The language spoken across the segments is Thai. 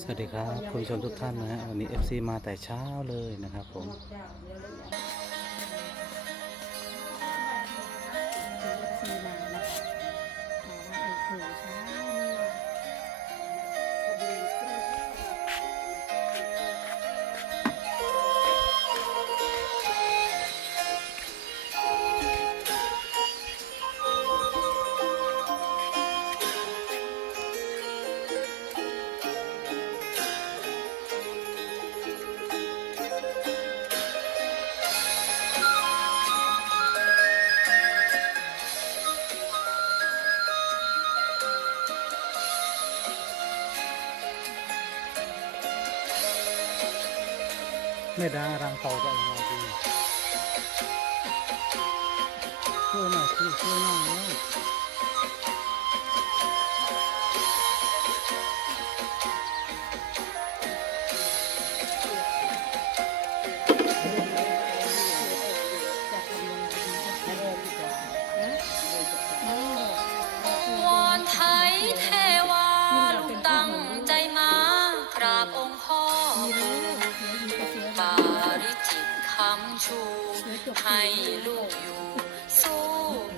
สวัสดีครับคุณผู้ชมทุกท่านนะฮะวันนี้ FC มาแต่เช้าเลยนะครับผมไม่ได้รังต่อจะยัง ไงดีช่วย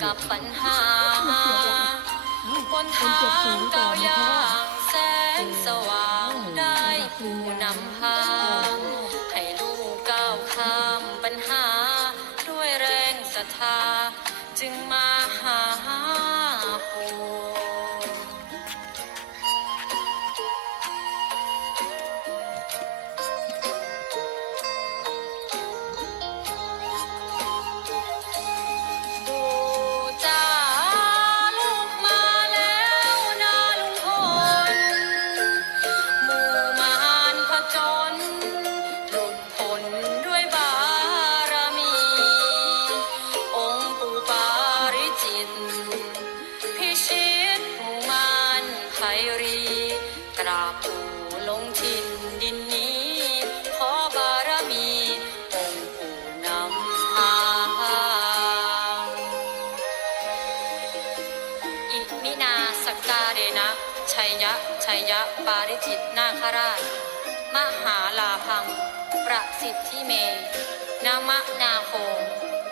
กับปัญหาบนทางก้าวย่างแสงสว่างได้ผู้นำพา ประสิทธิเมนามะนาโค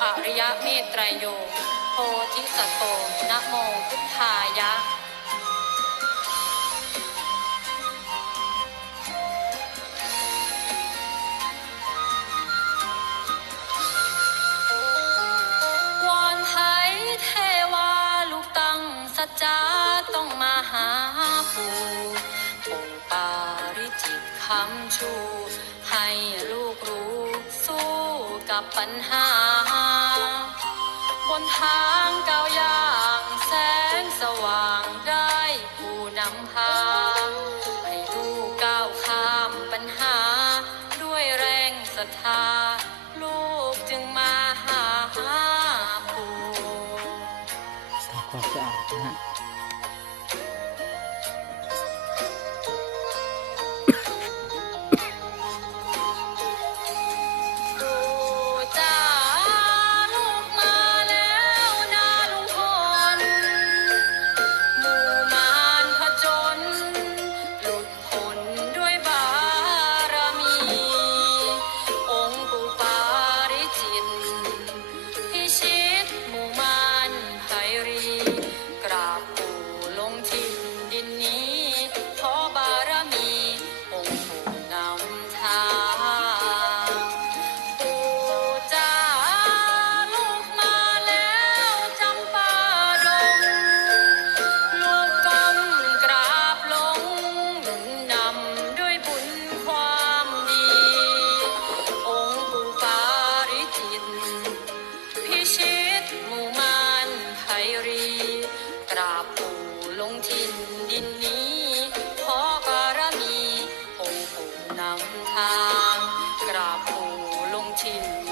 อริยเมตไตรโยโพธิสัตโตนะโมพุท กับปัญหา บนทางก้าวย่างแสงสว่างได้ผู้นำพา ให้ลูกก้าวข้ามปัญหา ด้วยแรงศรัทธา ลูกจึงมาหาปู่ทำความสะอาดนะฮะ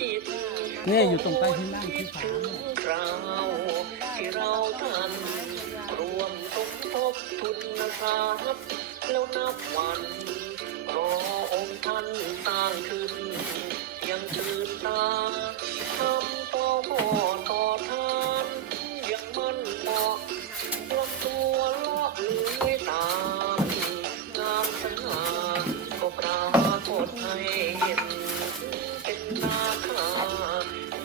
เนี่ยอยู่ตรงใต้ที่นั่งที่สามคราวที่เราท่านรวมสมทบทุนนะครับแล้วนับวันรอองค์ท่านสร้างขึ้น ยังตื่นตาทำต่อหม้อต่อทานยังมั่นเหมาะรวมตัวเลาะเลื้อยตามงามสง่าก็ปรากฏให้เห็น นาคา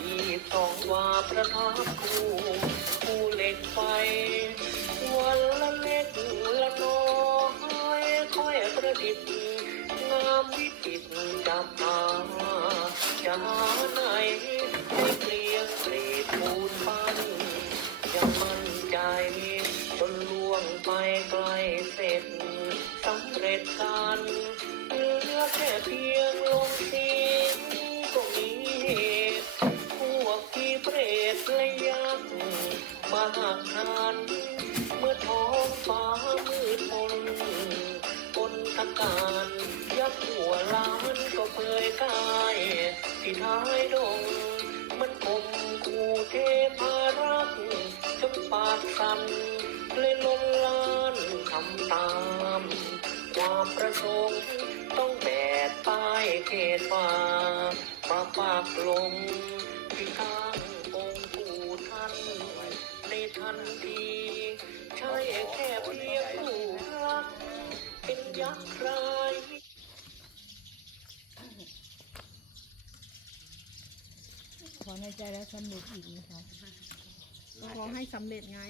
อีสองวาประทับคู่คู่เล็กไฟวันละเล็กละน้อยค่อยประดิษฐ์งามวิจิตรจับตาจะหาไหนให้เกลียงเกรดปูนปั้นยังมั่นใจจนล่วงไปไกลเสร็จสำเร็จการเหลือแค่เพียง ท้ายดง มันคมคูเทพารักษ์จนปากสั่นเลยลนลานทำตาม ความประสงค์ต้องแบกป้ายเขตฟ้ามาปากลงที่ข้างองค์ปู่ท่าน ในทันทีใช่แค่เพียงผู้รัก เป็นยักษ์ราย ขอในใจแล้วสำเร็จอีกนะคะก็ขอให้สำเร็จไง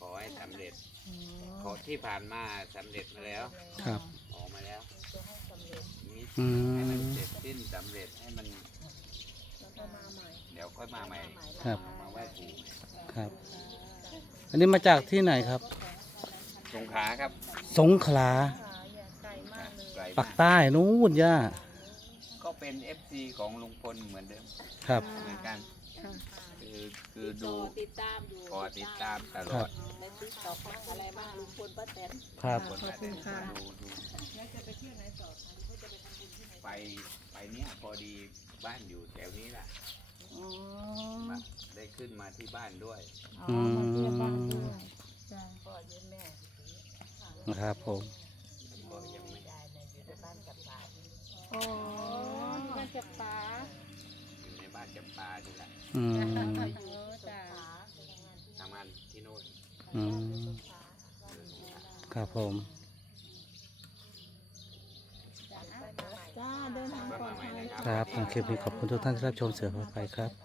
ขอให้สำเร็จ อ๋อขอที่ผ่านมาสำเร็จมาแล้ว ครับ ออกมาแล้วมีอืให้มันม เสร็จสิ้นสำเร็จให้มัน แล้วก็มาใหม่เดี๋ยวค่อยมาใหม่ครับ มาไหว้ปู่ครับ อันนี้มาจากที่ไหนครับ สงขลาครับสงขลา ไกลมากเลยไกลปักมากใต้นู้นย่าก็ เป็น FC ของลุงพลเหมือนเดิมครับ เหมือนกัน ค่ะคือคือดูติดตามอยู่พอติดตามตลครัอบดในติ๊กต็อกบ้างอะไรบ้างลุงพลป้าแตนครับขอบคุณค่ะ ดูดูไปไปเนี้ยพอดีบ้านอยู่แถวนี้แหละอ๋อมาได้ขึ้นมาที่บ้านด้วย อ๋อมาเที่ยวบ้านด้วยจ้ะพ่อเยี่ยมแม่นะครับผม ก็ยังไม่ ยายเนี่ยอยู่ในบ้านกับป่า อ๋อที่บ้านจับปลาอยู่ในบ้านจำปาดีละอืมเออจ้ะทำงานที่โน่นอืมครับผมจ้าเดินทางปลอดภัย ครับทางคลิปนี้ขอบคุณทุกท่านที่รับชมเสือพาไปครับ